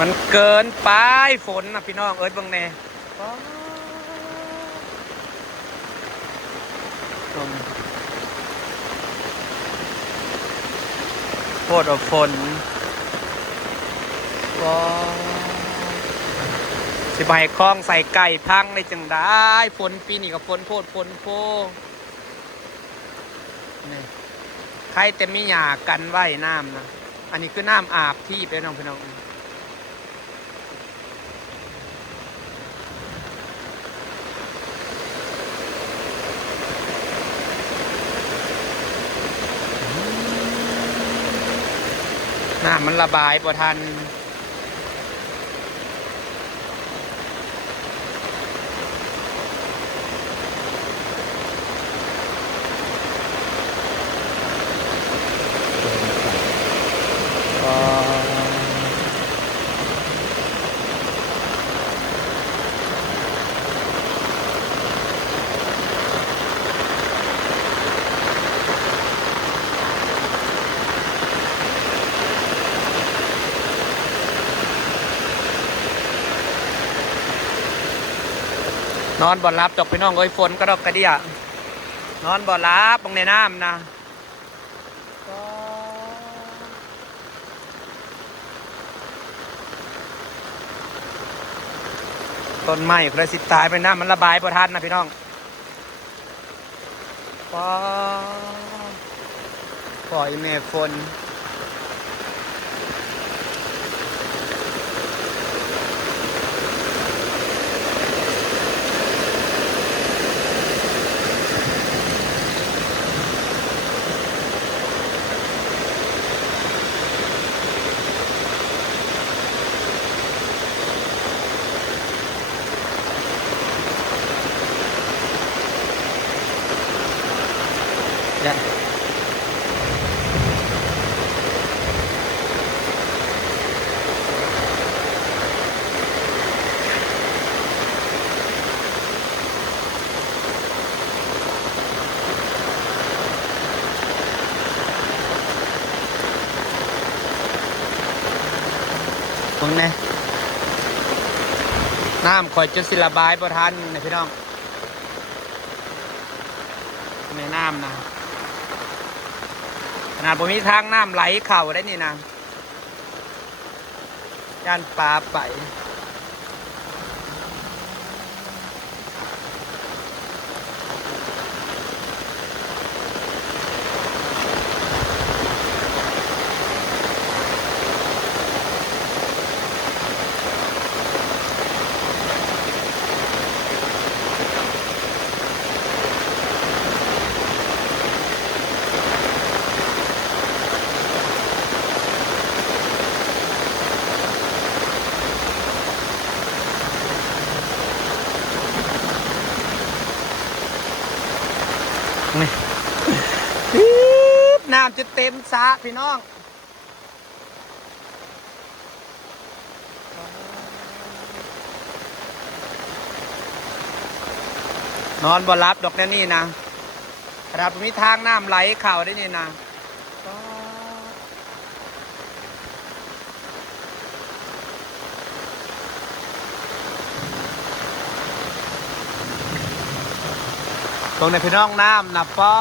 มันเกินไปฝนนะพี่น้องเอ้ยเบิ่งแน่โคตรฝนว้าสิบายคล้องใส่ไก่พังในจังได้ฝนปีนี้กับฝนโพดฝนโพนี่ใครแต่มีหยากันไว้น้ำนะอันนี้คือน้ำอาบที่ไปน้องพี่น้องน้ำมันระบายพอทันนอนบ่หลับดอกพี่น้องเอ้ยฝนก็ดอกกระเดียนอนบ่หลับตรงในน้ำนะต้นไม้กระสิตายไปน้ำมันระบายพอทันนะพี่น้องปล่อยเมฆฝนตรงนี้น้ำคอยจนสิระบายพอทันนะพี่น้องในน้ำนะขนาดผมมีทางน้ำไหลเข่าได้นี่นะย่านปลาไปน้ำจะเต็มสระพี่น้องนอนบ่หลับดอกแน่นี่นะครับมีทางน้ำไหลเข่าได้นี่นะตรงในพี่น้องน้ำนะป้อ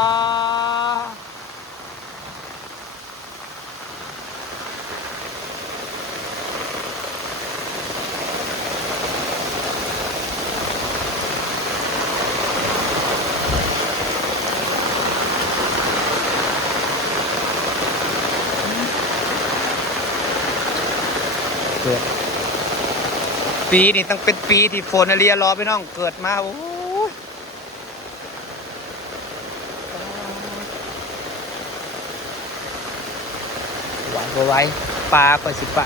ปีนี้ต้องเป็นปีที่ฝนเรียรอพี่น้องเกิดมาโอ้ไหวบ่ไหวปลาก็สิไป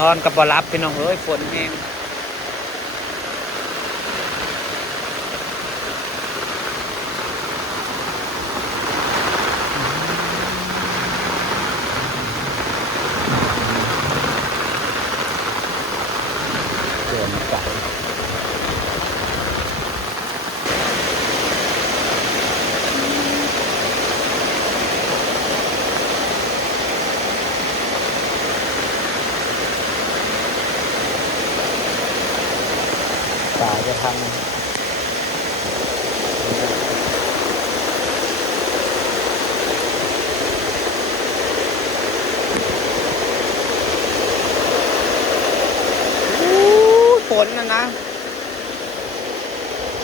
นอนกับบ่หลับพี่น้องเอ้ยฝนแห้งเกินไป ทางฝนนะ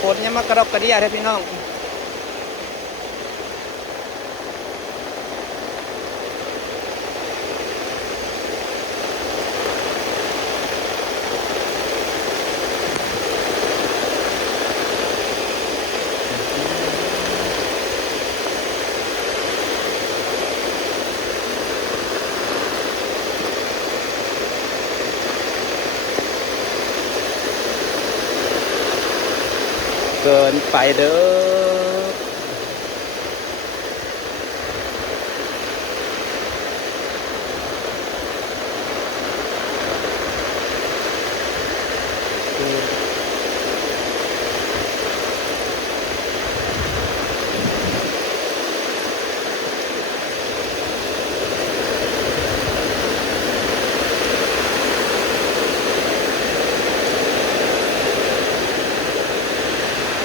ฝนยังมากระดกกระเดี่ยให้พี่น้องเกินไปเด้อ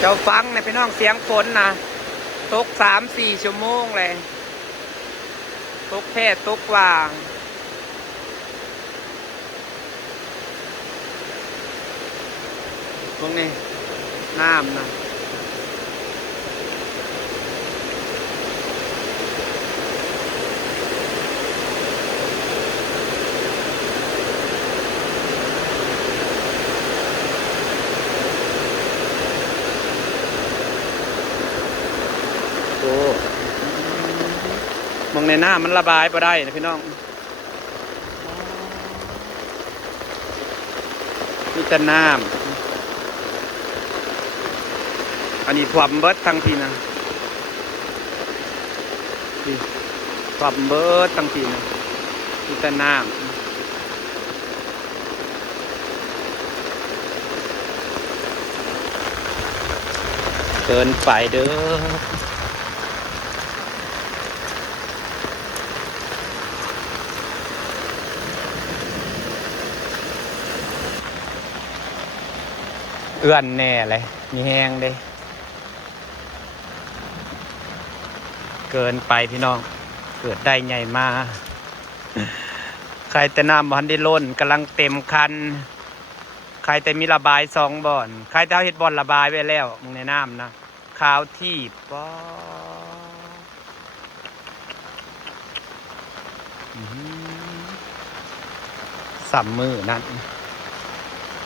เจ้าฟังในพี่น้องเสียงฝนนะตก3-4 ชั่วโมงเลยตกแท้ตกว่างตรงนี้น้ำนะโอ้มองในหน้ามันระบายไปได้นะพี่น้องนี่จะน้ำอันนี้ความเบิดทั้งทีนะนี่ความเบิดทั้งทีนะนี่จะน้ำเกินไปเด้อเอื้อนแน่เลยมีแห้งเด้เกินไปพี่น้องเกิดได้ใหญ่มาใครแต่น้ำบ่ทันได้ล้นกำลังเต็มคันใครแต่มีระบาย2 บ่อนใครแต่เอาเฮ็ดบ่อนระบายไว้แล้วมึงในน้ำนะขาวที่ป้อสัมมือนั่น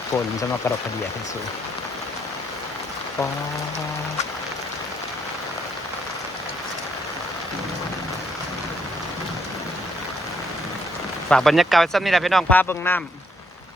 ฝนจะมากระดกกระเดียขึ้นสูงป้อฝากบรรยากาศซ้ำนี่แหละพี่น้องพาเบิ่งน้ำ